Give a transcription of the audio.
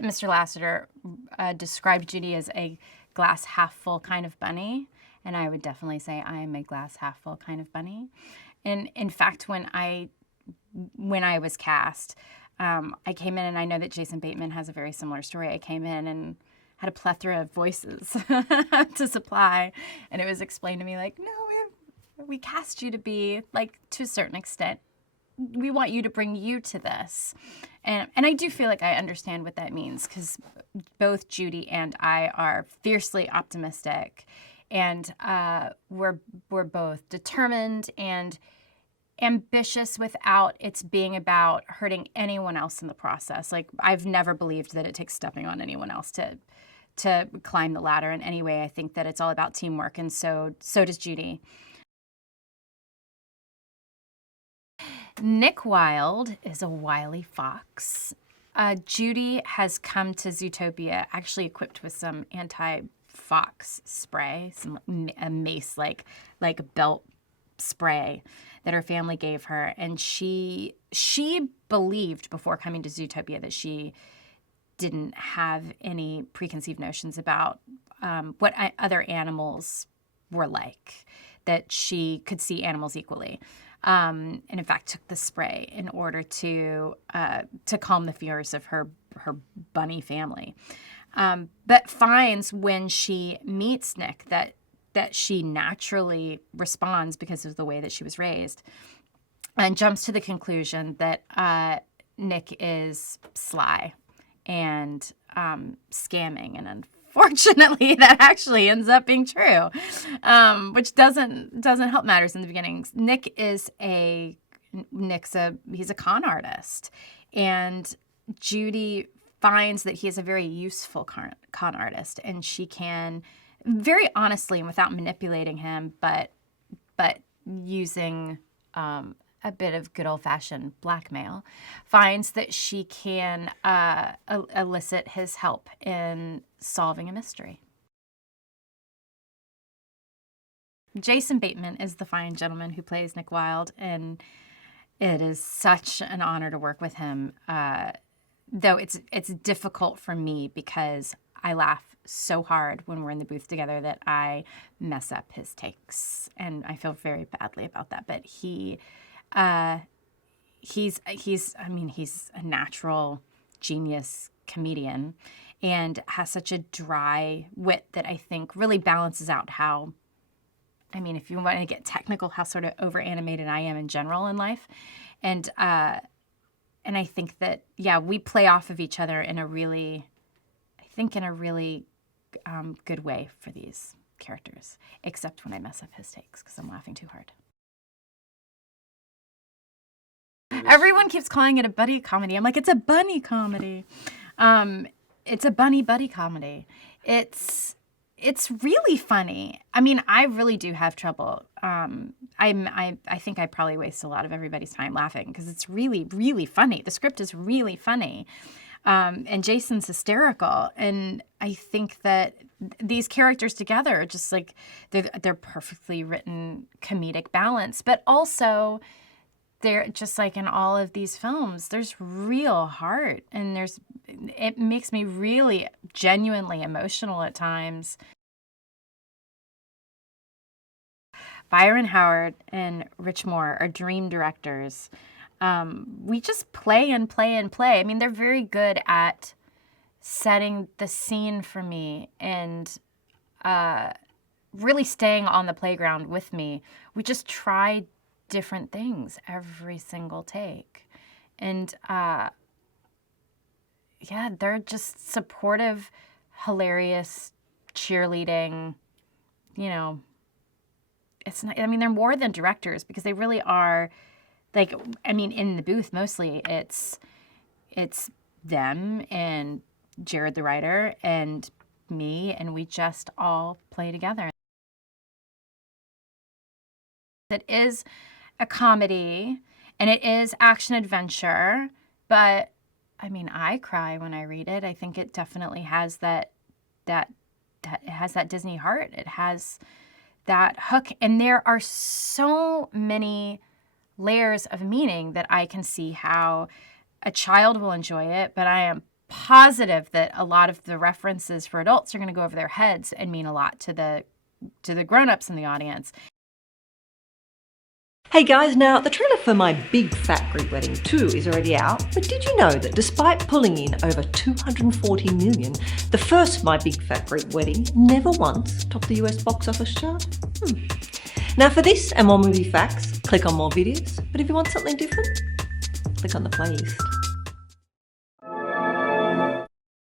Mr. Lasseter described Judy as a glass half full kind of bunny, and I would definitely say I am a glass half full kind of bunny. And in fact, when I was cast, I came in, and I know that Jason Bateman has a very similar story. I came in and had a plethora of voices to supply, and it was explained to me like, no, we cast you to be, like, to a certain extent, we want you to bring you to this. And I do feel like I understand what that means, because both Judy and I are fiercely optimistic, and we're both determined and ambitious without it's being about hurting anyone else in the process. Like, I've never believed that it takes stepping on anyone else to climb the ladder in any way. I think that it's all about teamwork, and so does Judy. Nick Wilde is a wily fox. Judy has come to Zootopia actually equipped with some anti-fox spray, a mace-like belt spray that her family gave her. And she believed before coming to Zootopia that she didn't have any preconceived notions about what other animals were like, that she could see animals equally. And in fact took the spray in order to calm the fears of her bunny family. But finds when she meets Nick that she naturally responds because of the way that she was raised, and jumps to the conclusion that Nick is sly and scamming, and unfortunately that actually ends up being true, which doesn't help matters in the beginning. He's a con artist, and Judy finds that he is a very useful con artist, and she can very honestly and without manipulating him, but using a bit of good old-fashioned blackmail, finds that she can elicit his help in solving a mystery. Jason Bateman is the fine gentleman who plays Nick Wilde, and it is such an honor to work with him, though it's difficult for me because I laugh so hard when we're in the booth together that I mess up his takes, and I feel very badly about that. But he's a natural genius comedian and has such a dry wit that I think really balances out how, if you want to get technical, how sort of over animated I am in general in life. And I think that, we play off of each other in a really good way for these characters, except when I mess up his takes because I'm laughing too hard. Everyone keeps calling it a buddy comedy. I'm like, it's a bunny comedy. It's a bunny buddy comedy. It's really funny. I really do have trouble. I think I probably waste a lot of everybody's time laughing because it's really, really funny. The script is really funny. And Jason's hysterical. And I think that these characters together are just like, they're perfectly written comedic balance, but also they're just like in all of these films, there's real heart, and it makes me really genuinely emotional at times. Byron Howard and Rich Moore are dream directors. We just play and play and play. They're very good at setting the scene for me and really staying on the playground with me. We just try different things every single take. And they're just supportive, hilarious, cheerleading, it's not, they're more than directors because they really are. Like, in the booth, mostly it's them and Jared, the writer, and me, and we just all play together. It is a comedy, and it is action-adventure, but, I cry when I read it. I think it definitely has that it has that Disney heart. It has that hook, and there are so many layers of meaning that I can see how a child will enjoy it, but I am positive that a lot of the references for adults are going to go over their heads and mean a lot to the grown-ups in the audience. Hey guys, now the trailer for My Big Fat Greek Wedding 2 is already out, but did you know that despite pulling in over $240 million, the first My Big Fat Greek Wedding never once topped the US box office chart? Now for this and more movie facts, click on more videos, but if you want something different, click on the playlist.